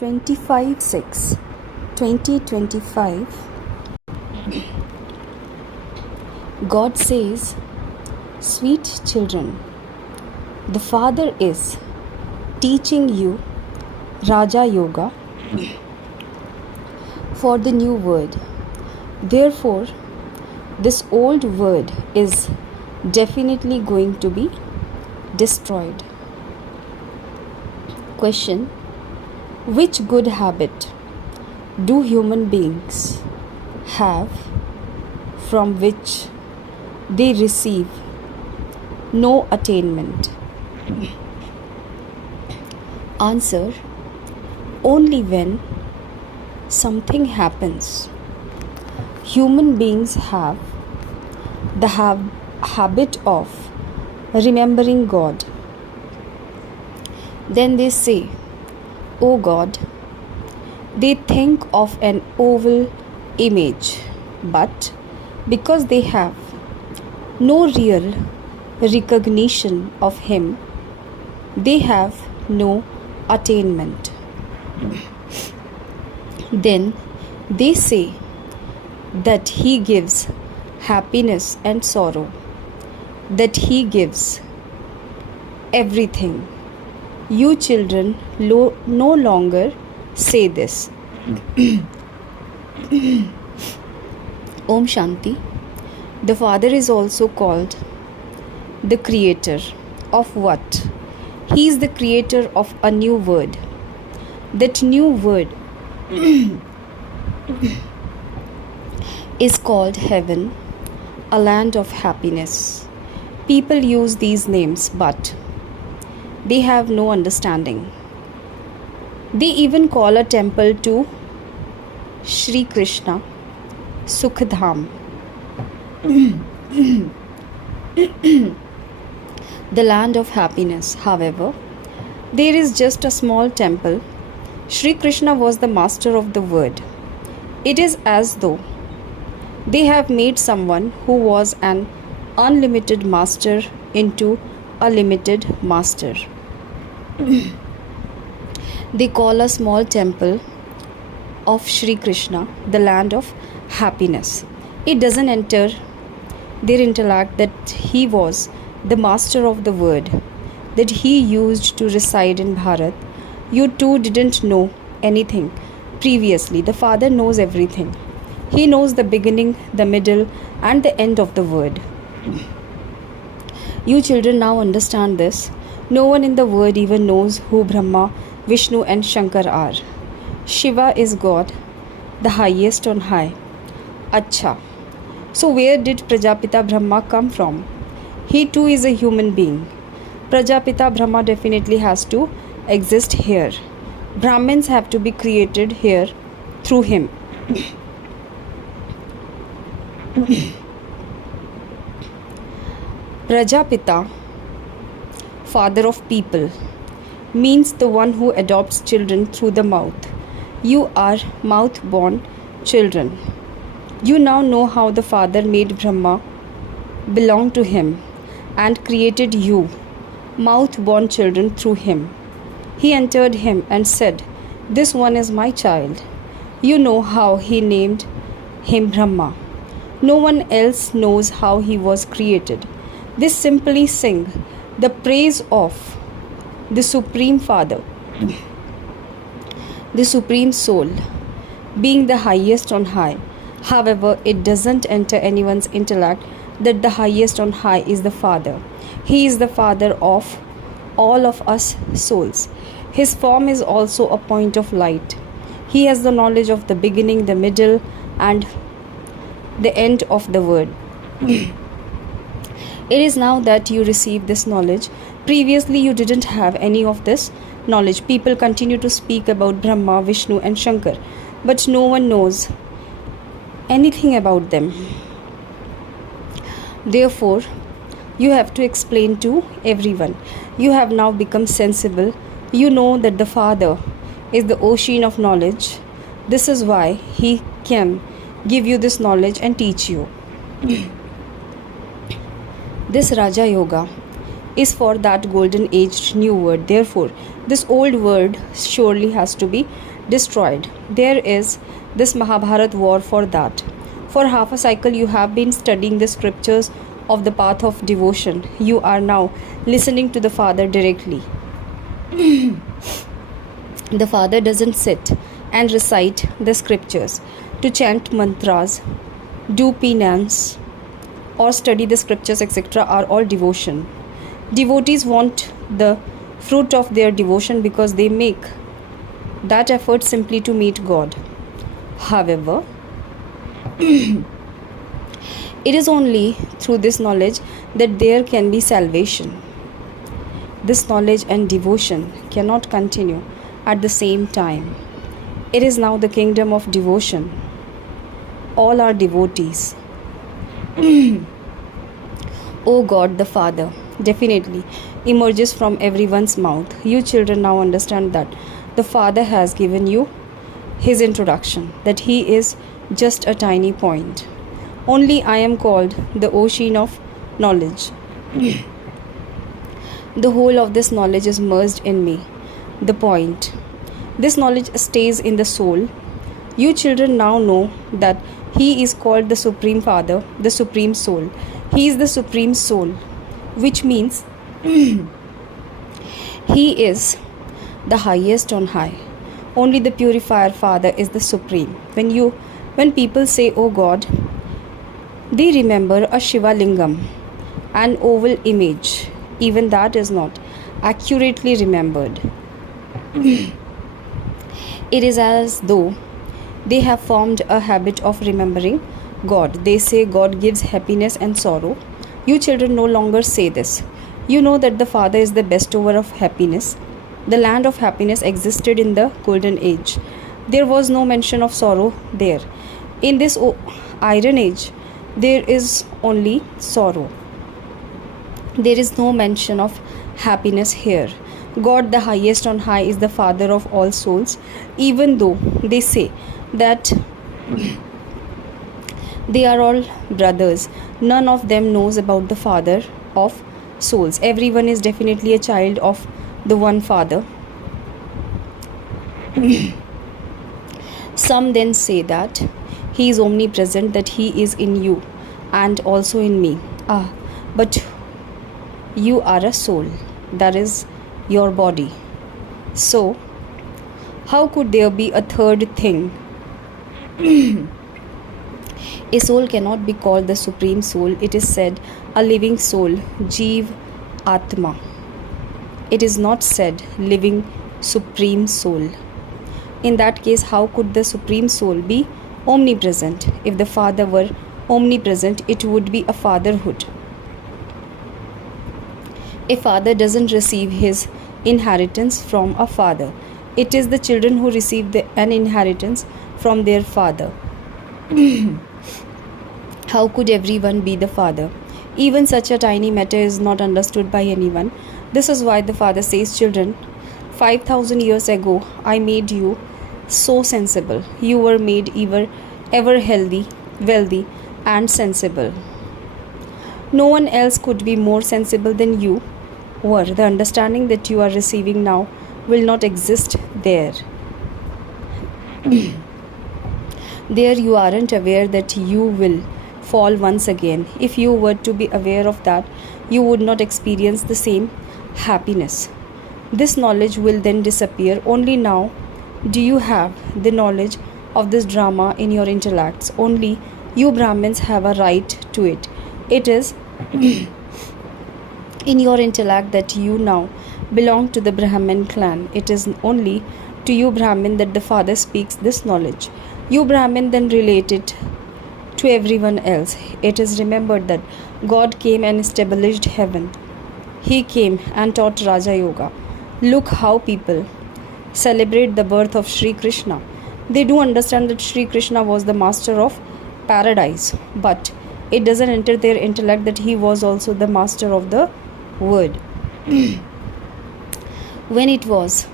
25/6, 2025. God says, "Sweet children, the Father is teaching you Raja Yoga for the new word. Therefore, this old word is definitely going to be destroyed." Question: which good habit do human beings have from which they receive no attainment? Answer: only when something happens. Human beings have the habit of remembering God. Then they say, "Oh God." They think of an oval image, but because they have no real recognition of Him, they have no attainment. Then they say that He gives happiness and sorrow, that He gives everything. You children no longer say this. Om Shanti. The Father is also called the creator of what? He is the creator of a new word. That new word is called heaven, a land of happiness. People use these names, but they have no understanding. They even call a temple to Shri Krishna Sukhdham, the land of happiness. However, there is just a small temple. Shri Krishna was the master of the word. It is as though they have made someone who was an unlimited master into a limited master. They call a small temple of Shri Krishna the land of happiness. It doesn't enter their intellect that he was the master of the word, that he used to reside in Bharat. You too didn't know anything previously. The Father knows everything. He knows the beginning, the middle, and the end of the word. You children now understand this. No one in the world even knows who Brahma, Vishnu, and Shankar are. Shiva is God, the highest on high. Acha. So where did Prajapita Brahma come from? He too is a human being. Prajapita Brahma definitely has to exist here. Brahmins have to be created here through him. Prajapita, father of people, means the one who adopts children through the mouth. You are mouth-born children. You now know how the Father made Brahma belong to him and created you, mouth-born children, through him. He entered him and said, "This one is my child." You know how he named him Brahma. No one else knows how he was created. This simply sing the praise of the Supreme Father, the Supreme Soul, being the highest on high. However, it doesn't enter anyone's intellect that the highest on high is the Father. He is the Father of all of us souls. His form is also a point of light. He has the knowledge of the beginning, the middle, and the end of the word. It is now that you receive this knowledge. Previously, you didn't have any of this knowledge. People continue to speak about Brahma, Vishnu, and Shankar, but no one knows anything about them. Therefore, you have to explain to everyone. You have now become sensible. You know that the Father is the ocean of knowledge. This is why He can give you this knowledge and teach you. This Raja Yoga is for that golden aged new world. Therefore, this old world surely has to be destroyed. There is this Mahabharat war for that. For half a cycle, you have been studying the scriptures of the path of devotion. You are now listening to the Father directly. The Father doesn't sit and recite the scriptures to chant mantras, do penance, or study the scriptures, etc. are all devotion. Devotees want the fruit of their devotion because they make that effort simply to meet God. However, it is only through this knowledge that there can be salvation. This knowledge and devotion cannot continue at the same time. It is now the kingdom of devotion. All are devotees. O God the Father definitely emerges from everyone's mouth. You children now understand that the Father has given you his introduction, that he is just a tiny point. Only I am called the ocean of knowledge. The whole of this knowledge is merged in me, the point. This knowledge stays in the soul. You children now know that he is called the Supreme Father, the Supreme Soul. He is the Supreme Soul, which means he is the highest on high. Only the Purifier Father is the Supreme. When people say, "Oh God," they remember a Shiva Lingam, an oval image. Even that is not accurately remembered. It is as though they have formed a habit of remembering God. They say God gives happiness and sorrow. You children no longer say this. You know that the Father is the bestower of happiness. The land of happiness existed in the golden age. There was no mention of sorrow there. In this iron age, there is only sorrow. There is no mention of happiness here. God, the highest on high, is the Father of all souls, even though they say that they are all brothers. None of them knows about the Father of souls. Everyone is definitely a child of the one Father. Some then say that he is omnipresent, that he is in you and also in me. But you are a soul, that is your body. So, how could there be a third thing? A soul cannot be called the Supreme Soul. It is said a living soul, Jeev Atma. It is not said living Supreme Soul. In that case, how could the Supreme Soul be omnipresent? If the Father were omnipresent, it would be a fatherhood. A father doesn't receive his inheritance from a father. It is the children who receive an inheritance from their father. How could everyone be the Father? Even such a tiny matter is not understood by anyone. This is why the Father says, children, 5,000 years ago, I made you so sensible. You were made ever healthy, wealthy, and sensible. No one else could be more sensible than you were. The understanding that you are receiving now will not exist there. There you aren't aware that you will fall once again. If you were to be aware of that, you would not experience the same happiness. This knowledge will then disappear. Only now do you have the knowledge of this drama in your intellects. Only you Brahmins have a right to it. It is in your intellect that you now belong to the Brahmin clan. It is only to you Brahmin that the Father speaks this knowledge. You Brahmin then relate it to everyone else. It is remembered that God came and established heaven. He came and taught Raja Yoga. Look how people celebrate the birth of Sri Krishna. They do understand that Sri Krishna was the master of paradise, but it doesn't enter their intellect that he was also the master of the world. When it was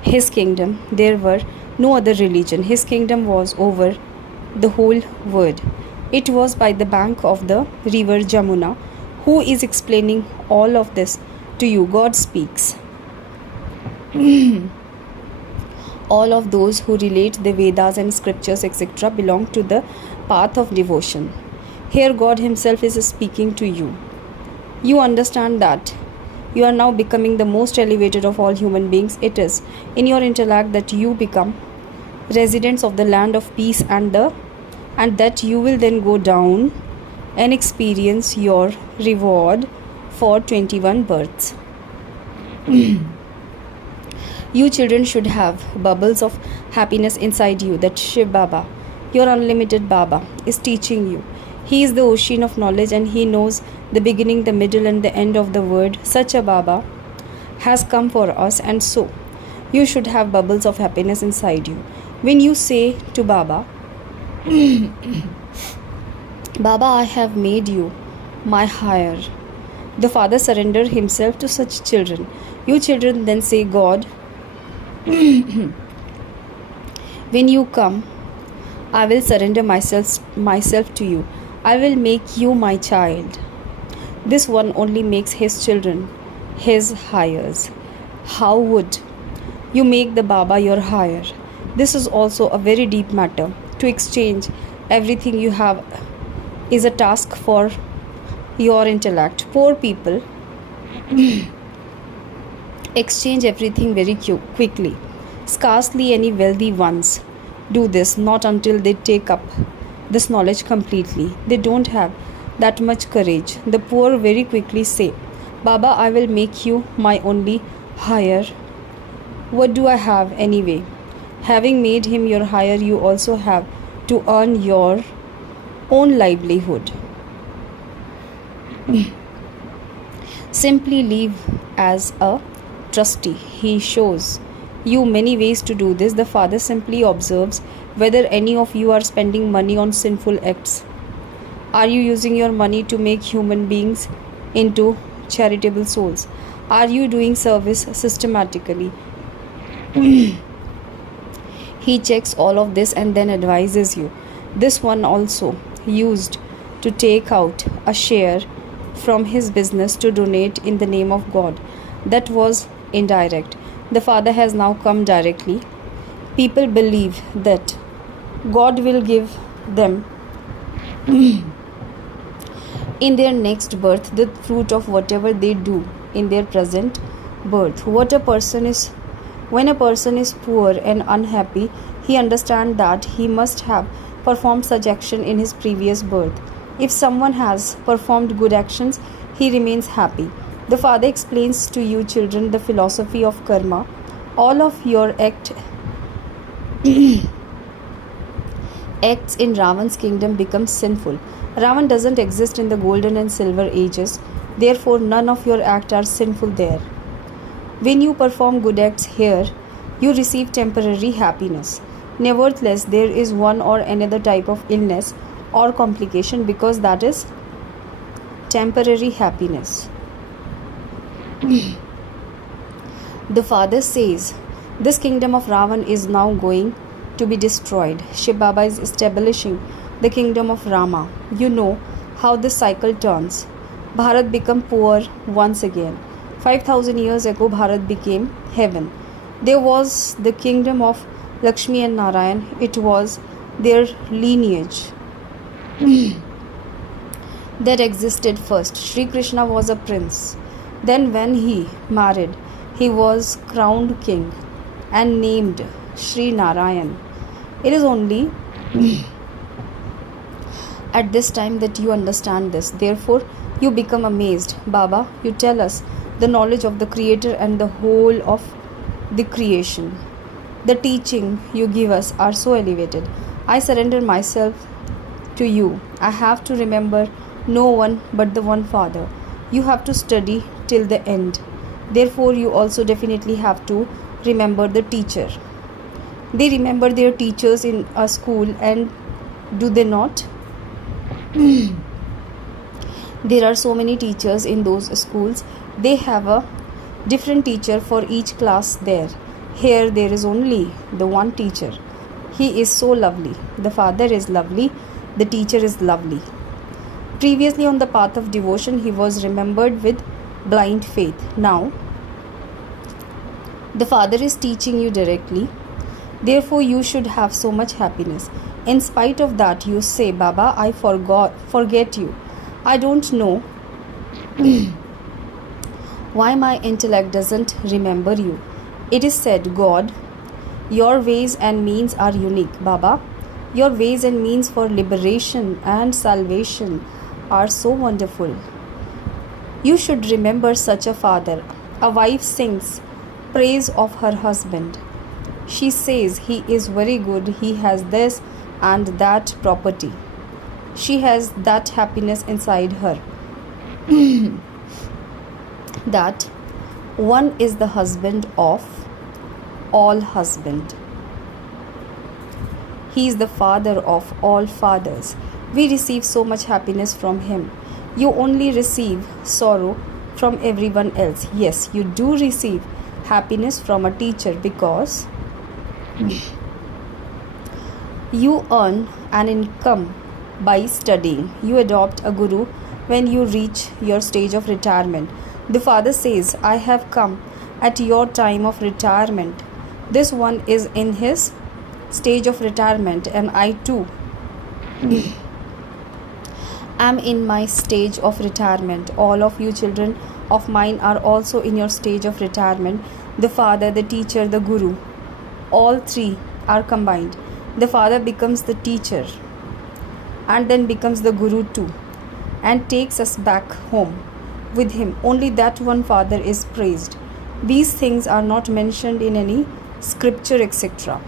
his kingdom, there were no other religion. His kingdom was over the whole world. It was by the bank of the river Jamuna, Who is explaining all of this to you? God speaks. All of those who relate the Vedas and scriptures, etc., belong to the path of devotion. Here, God Himself is speaking to you. You understand that you are now becoming the most elevated of all human beings. It is in your intellect that you become residents of the land of peace, and that you will then go down and experience your reward for 21 births. You children should have bubbles of happiness inside you that Shiv Baba, your unlimited Baba, is teaching you. He is the ocean of knowledge, and He knows the beginning, the middle, and the end of the word. Such a Baba has come for us, and so you should have bubbles of happiness inside you. When you say to Baba, Baba, I have made you my higher, the Father surrenders Himself to such children. You children then say, God, when you come, I will surrender myself to you. I will make you my child. This one only makes his children his hires. How would you make the Baba your hire? This is also a very deep matter. To exchange everything you have is a task for your intellect. Poor people exchange everything very quickly. Scarcely any wealthy ones do this, not until they take up this knowledge completely. They don't have that much courage. The poor very quickly say, Baba, I will make you my only hire. What do I have anyway? Having made him your hire, you also have to earn your own livelihood. Simply live as a trustee. He shows you many ways to do this. The Father simply observes whether any of you are spending money on sinful acts. Are you using your money to make human beings into charitable souls? Are you doing service systematically? He checks all of this and then advises you. This one also used to take out a share from his business to donate in the name of God. That was indirect. The Father has now come directly. People believe that God will give them in their next birth the fruit of whatever they do in their present birth. When a person is poor and unhappy, he understands that he must have performed such action in his previous birth. If someone has performed good actions, he remains happy. The Father explains to you children the philosophy of karma. All of your acts in Ravan's kingdom become sinful. Ravan doesn't exist in the golden and silver ages. Therefore, none of your acts are sinful there. When you perform good acts here, you receive temporary happiness. Nevertheless, there is one or another type of illness or complication, because that is temporary happiness. The Father says, this kingdom of Ravan is now going to be destroyed. Shiv Baba is establishing the kingdom of Rama. You know how this cycle turns. Bharat became poor once again. 5,000 years ago, Bharat became heaven. There was the kingdom of Lakshmi and Narayan. It was their lineage that existed first. Sri Krishna was a prince. Then when he married, he was crowned king and named Sri Narayan. It is only at this time that you understand this. Therefore, you become amazed. Baba, you tell us the knowledge of the Creator and the whole of the creation. The teaching you give us are so elevated. I surrender myself to you. I have to remember no one but the one Father. You have to study till the end. Therefore, you also definitely have to remember the teacher. They remember their teachers in a school, and do they not? There are so many teachers in those schools. They have a different teacher for each class there. Here there is only the one teacher. He is so lovely. The Father is lovely. The teacher is lovely. Previously on the path of devotion, he was remembered with blind faith. Now, the Father is teaching you directly. Therefore, you should have so much happiness. In spite of that, you say, Baba, I forget you. I don't know why my intellect doesn't remember you. It is said, God, your ways and means are unique. Baba, your ways and means for liberation and salvation are so wonderful. You should remember such a father. A wife sings praise of her husband. She says he is very good, he has this and that property. She has that happiness inside her. That one is the husband of all husbands. He is the father of all fathers. We receive so much happiness from him. You only receive sorrow from everyone else. Yes, you do receive happiness from a teacher because you earn an income by studying. You adopt a guru when you reach your stage of retirement. The Father says, I have come at your time of retirement. This one is in his stage of retirement, and I too am in my stage of retirement. All of you children of mine are also in your stage of retirement. The Father, the teacher, the guru, all three are combined. The Father becomes the teacher and then becomes the guru too, and takes us back home with him. Only that one Father is praised. These things are not mentioned in any scripture, etc.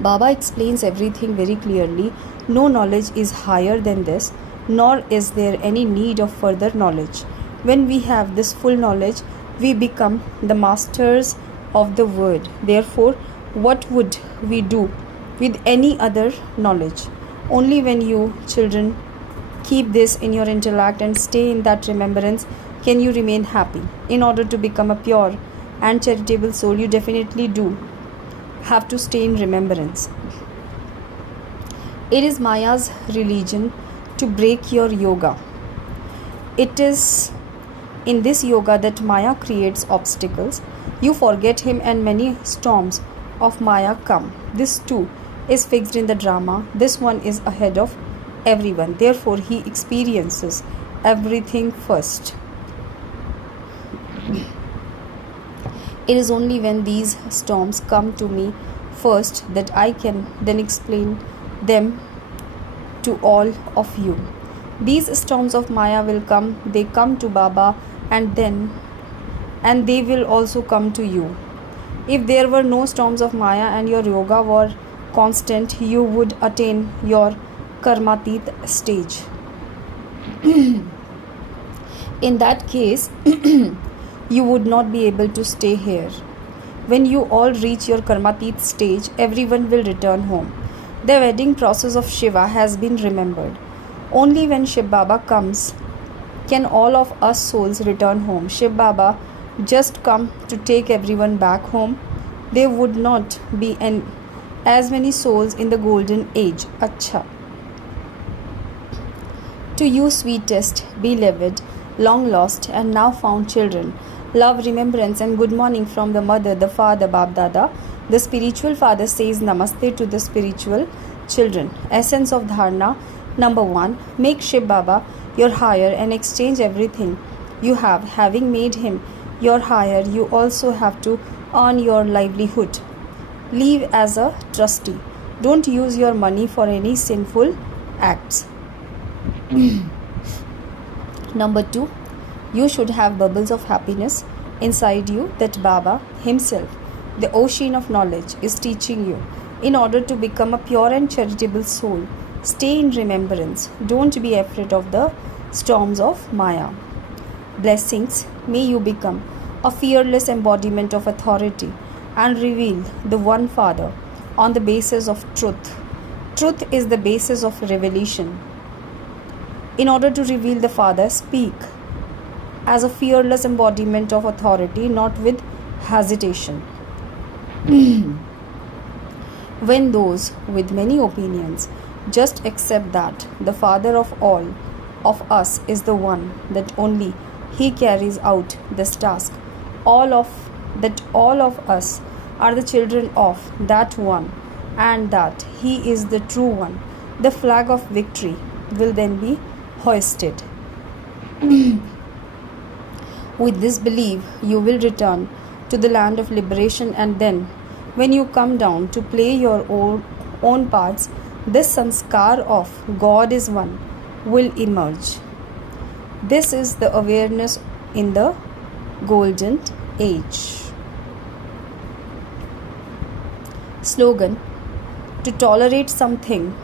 Baba explains everything very clearly. No knowledge is higher than this, nor is there any need of further knowledge. When we have this full knowledge, we become the masters of the word. Therefore, what would we do with any other knowledge? Only when you children keep this in your intellect and stay in that remembrance can you remain happy. In order to become a pure and charitable soul, you definitely do have to stay in remembrance. It is Maya's religion to break your yoga. It is in this yoga that Maya creates obstacles. You forget him and many storms of Maya come. This too is fixed in the drama. This one is ahead of everyone. Therefore, he experiences everything first. It is only when these storms come to me first that I can then explain them to all of you. These storms of Maya will come. They come to Baba and they will also come to you. If there were no storms of Maya and your yoga were constant, you would attain your karmatit stage. In that case, you would not be able to stay here. When you all reach your karmatit stage, everyone will return home. The wedding process of Shiva has been remembered. Only when Shiv Baba comes can all of us souls return home. Shiv Baba just come to take everyone back home. There would not be as many souls in the golden age. Acha. To you, sweetest, beloved, long lost and now found children, love, remembrance and good morning from the mother, the father, Bab Dada. The spiritual father says namaste to the spiritual children. Essence of dharana. Number 1. Make Shiv Baba your higher and exchange everything you have. Having made him your higher, you also have to earn your livelihood. Live as a trustee. Don't use your money for any sinful acts. Number 2. You should have bubbles of happiness inside you that Baba himself, the ocean of knowledge, is teaching you. In order to become a pure and charitable soul, stay in remembrance. Don't be afraid of the storms of Maya. Blessings. May you become a fearless embodiment of authority and reveal the one Father on the basis of truth. Truth is the basis of revelation. In order to reveal the Father, speak as a fearless embodiment of authority, not with hesitation. When those with many opinions Just accept that the Father of all of us is the one, that only He carries out this task. All of us are the children of that one, and that He is the true one. The flag of victory will then be hoisted. With this belief, you will return to the land of liberation, and then, when you come down to play your own parts, this sanskar of God is one will emerge. This is the awareness in the golden age. Slogan: to tolerate something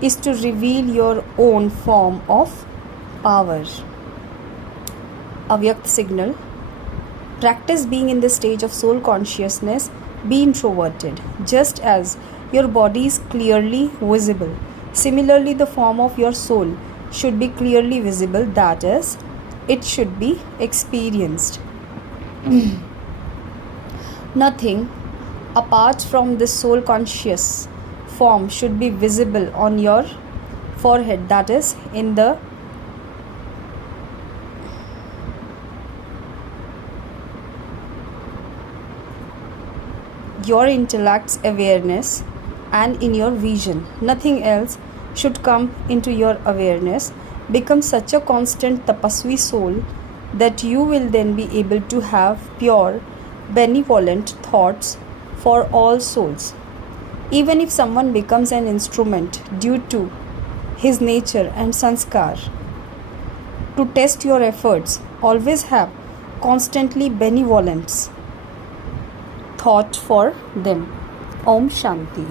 is to reveal your own form of power. Avyakt signal: practice being in the stage of soul consciousness. Be introverted, just as your body is clearly visible. Similarly, the form of your soul should be clearly visible, that is, it should be experienced. Nothing apart from this soul conscious form should be visible on your forehead, that is, in the your intellect's awareness and in your vision. Nothing else should come into your awareness. Become such a constant tapasvi soul that you will then be able to have pure, benevolent thoughts for all souls. Even if someone becomes an instrument due to his nature and sanskar, to test your efforts, always have constantly benevolence thought for them. Om Shanti.